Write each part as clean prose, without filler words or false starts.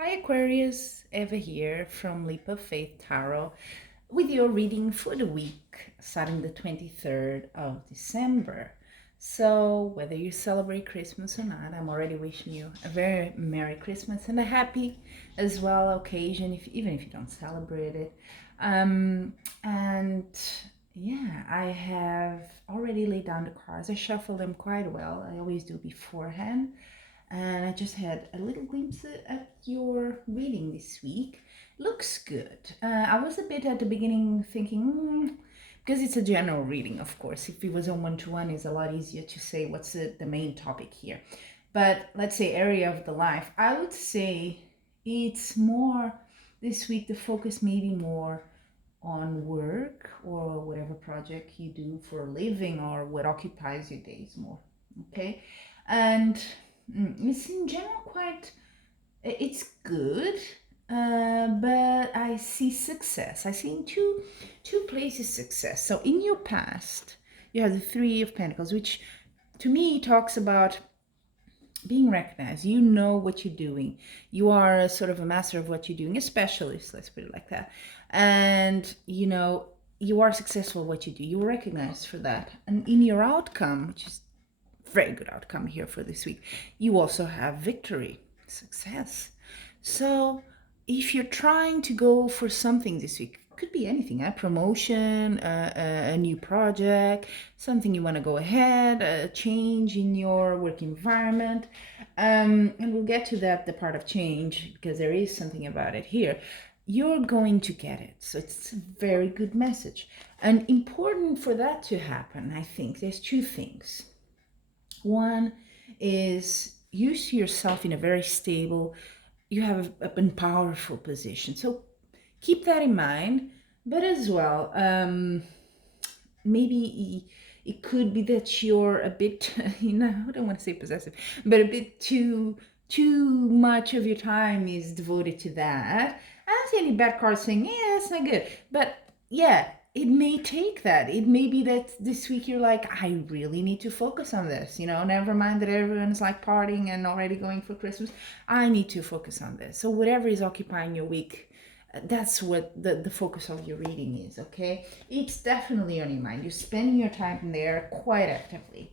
Hi Aquarius, Eva here from Leap of Faith Tarot with your reading for the week starting the 23rd of December. So, whether you celebrate Christmas or not, I'm already wishing you a very Merry Christmas and a happy as well occasion, even if you don't celebrate it. And yeah, I have already laid down the cards. I shuffled them quite well. I always do beforehand, and I just had a little glimpse at your reading this week. Looks good. I was a bit at the beginning thinking, because it's a general reading, of course. If it was a one-to-one, it's a lot easier to say what's the main topic here. But let's say area of the life, I would say it's more this week, the focus may be more on work or whatever project you do for a living or what occupies your days more. Okay. And it's in general quite, it's good, but I see success. I see in two places success. So in your past, you have the Three of Pentacles, which to me talks about being recognized. You know what you're doing. You are a sort of a master of what you're doing, a specialist, let's put it like that. And you are successful at what you do. You're recognized for that. And in your outcome, which is very good outcome here for this week, you also have victory, success. So if you're trying to go for something this week, could be anything, a promotion, a new project, something you want to go ahead, a change in your work environment, and we'll get to that, the part of change, because there is something about it here. You're going to get it. So it's a very good message. And important for that to happen, I think there's two things. One is you see yourself in a very stable, you have a powerful position. So keep that in mind. But as well, maybe it could be that you're a bit, I don't want to say possessive, but a bit too much of your time is devoted to that. I don't see any bad cards saying, yeah, that's not good. But yeah, it may take that. It may be that this week you're like, I really need to focus on this. Never mind that everyone's like partying and already going for Christmas. I need to focus on this. So whatever is occupying your week, that's what the focus of your reading is, okay? It's definitely on your mind. You're spending your time there quite actively.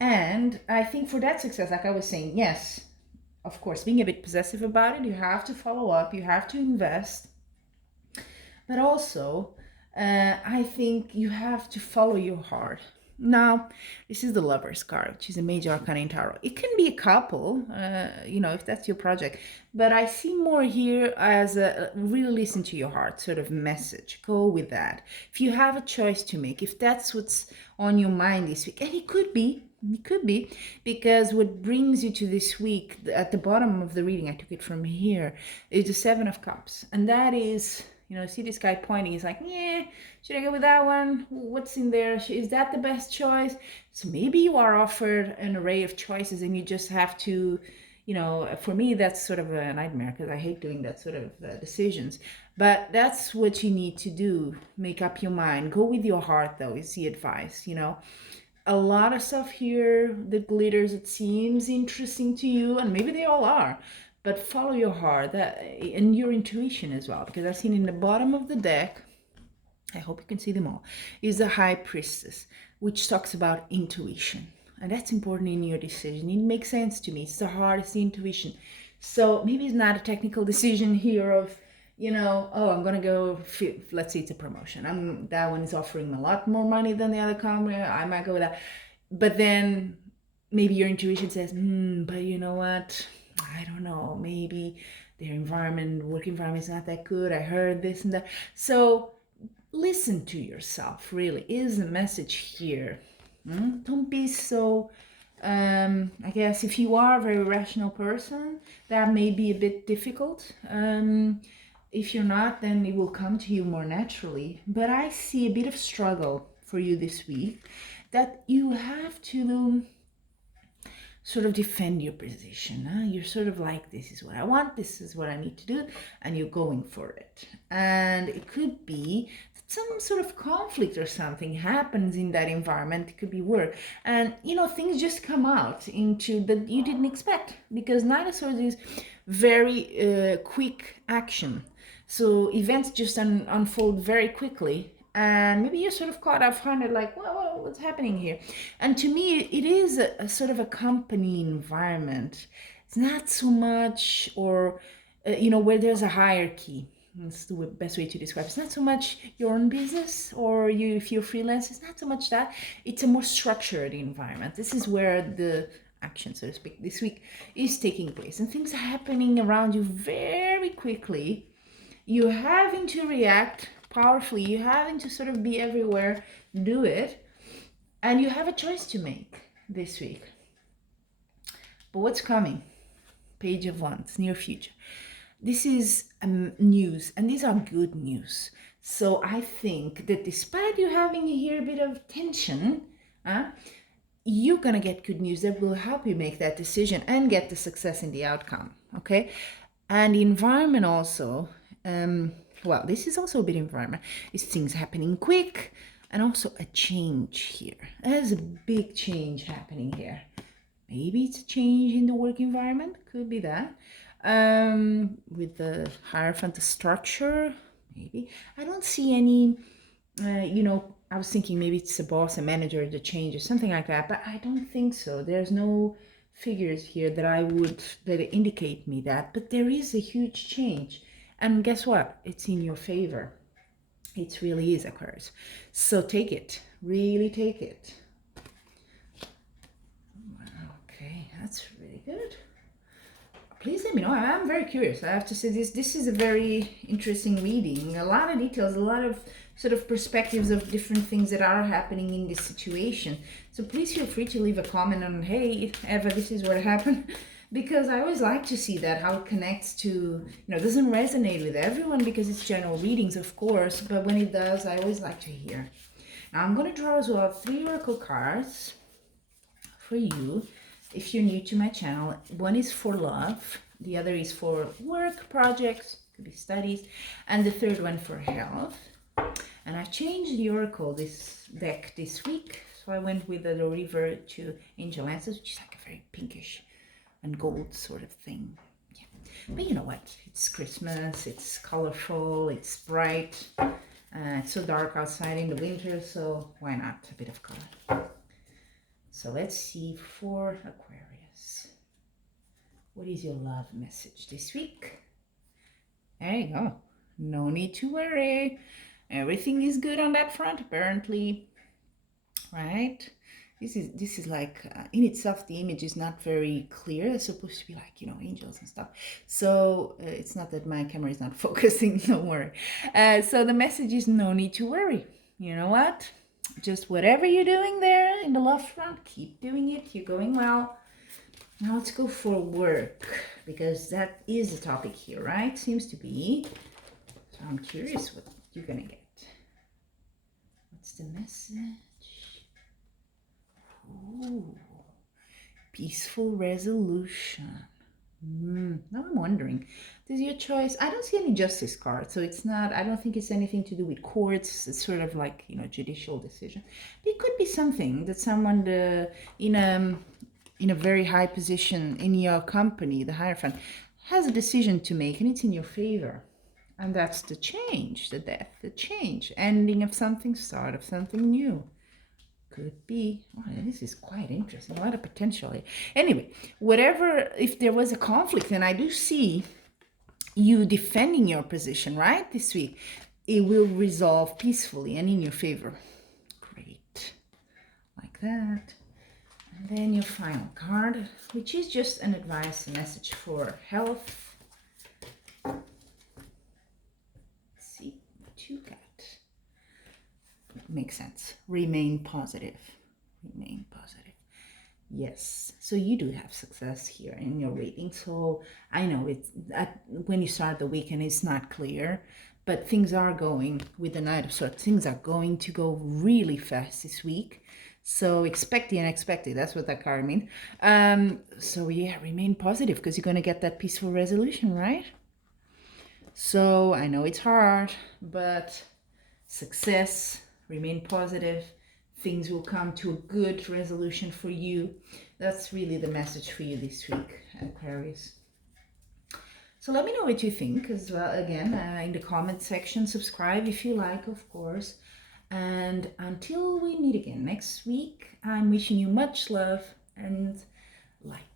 And I think for that success, like I was saying, yes, of course, being a bit possessive about it, you have to follow up, you have to invest. But also, I think you have to follow your heart. Now, this is the Lover's card, which is a major arcana in tarot. It can be a couple, if that's your project. But I see more here as a really listen to your heart sort of message. Go with that. If you have a choice to make, if that's what's on your mind this week, and it could be, because what brings you to this week, at the bottom of the reading, I took it from here, is the Seven of Cups. And that is, see this guy pointing, he's like, yeah, should I go with that one? What's in there? Is that the best choice? So maybe you are offered an array of choices and you just have to, for me, that's sort of a nightmare because I hate doing that sort of decisions. But that's what you need to do. Make up your mind. Go with your heart, though, is the advice, A lot of stuff here that glitters, it seems interesting to you, and maybe they all are, but follow your heart and your intuition as well, because I've seen in the bottom of the deck, I hope you can see them all, is the High Priestess, which talks about intuition. And that's important in your decision. It makes sense to me. It's the heart, it's the intuition. So maybe it's not a technical decision here of, I'm going to go, let's say it's a promotion. That one is offering a lot more money than the other company. I might go with that. But then maybe your intuition says, but you know what? I don't know. Maybe their work environment is not that good. I heard this and that. So listen to yourself, really, is the message here. Don't be so, I guess if you are a very rational person, that may be a bit difficult. If you're not, then it will come to you more naturally. But I see a bit of struggle for you this week, that you have to sort of defend your position. You're sort of like, this is what I want, this is what I need to do, and you're going for it. And it could be some sort of conflict or something happens in that environment. It could be work, and things just come out into that you didn't expect, because Nine of Swords is very quick action. So events just unfold very quickly, and maybe you're sort of caught off guard, like, whoa, what's happening here? And to me, it is a sort of a company environment. It's not so much, or where there's a hierarchy. That's the best way to describe it. It's not so much your own business, or if you're freelance, it's not so much that. It's a more structured environment. This is where the action, so to speak, this week is taking place, and things are happening around you very quickly. You're having to react powerfully. You're having to sort of be everywhere, do it, and you have a choice to make this week. But what's coming? Page of Wands, near future. This is news, and these are good news. So I think that despite you having here a bit of tension, you're going to get good news that will help you make that decision and get the success in the outcome, okay? And the environment also, well, this is also a bit environment. It's things happening quick, and also a change here. There's a big change happening here. Maybe it's a change in the work environment, could be that. With the Hierophant, the structure, maybe. I don't see any, I was thinking maybe it's a boss, a manager, the change or something like that, but I don't think so. There's no figures here that indicate me that, but there is a huge change. And guess what? It's in your favor. It really is, Aquarius. So take it, really take it. Okay, that's really good. Please let me know. I'm very curious. I have to say this is a very interesting reading. A lot of details, a lot of sort of perspectives of different things that are happening in this situation. So please feel free to leave a comment on, hey, Eva, this is what happened. Because I always like to see that, how it connects to, it doesn't resonate with everyone because it's general readings, of course. But when it does, I always like to hear. Now I'm going to draw as well 3 oracle cards for you. If you're new to my channel, one is for love, the other is for work, projects, could be studies, and the third one for health. And I've changed the oracle this deck this week, so I went with the River to Angel Answers, which is like a very pinkish and gold sort of thing. Yeah. But you know what? It's Christmas, it's colorful, it's bright. It's so dark outside in the winter, so why not a bit of color? So let's see for Aquarius. What is your love message this week? There you go. No need to worry. Everything is good on that front, apparently. Right? This is like, in itself, the image is not very clear. It's supposed to be like, angels and stuff. So it's not that my camera is not focusing, don't worry. So the message is no need to worry. You know what? Just whatever you're doing there in the love front, keep doing it. You're going well. Now let's go for work, because that is the topic here, right? Seems to be. So I'm curious what you're going to get. What's the message? Ooh, peaceful resolution. Now I'm wondering, does your choice, I don't see any justice card, so it's not, I don't think it's anything to do with courts. It's sort of like, judicial decision. But it could be something that someone in a very high position in your company, the Hierophant, has a decision to make, and it's in your favor. And that's the change, the death, the change, ending of something, start of something new. Could be. Oh, this is quite interesting. A lot of potential here. Anyway, whatever, if there was a conflict, and I do see you defending your position, right, this week, it will resolve peacefully and in your favor. Great. Like that. And then your final card, which is just an advice, a message for health. Let's see what you got. Makes sense. Remain positive. Remain positive. Yes. So you do have success here in your reading. So I know it's when you start the weekend, it's not clear, but things are going with the Knight of Swords. Things are going to go really fast this week. So expect the unexpected. That's what that card means. So yeah, remain positive, because you're going to get that peaceful resolution, right? So I know it's hard, but success. Remain positive. Things will come to a good resolution for you. That's really the message for you this week, Aquarius. So let me know what you think as well, again, in the comment section. Subscribe if you like, of course. And until we meet again next week, I'm wishing you much love and light.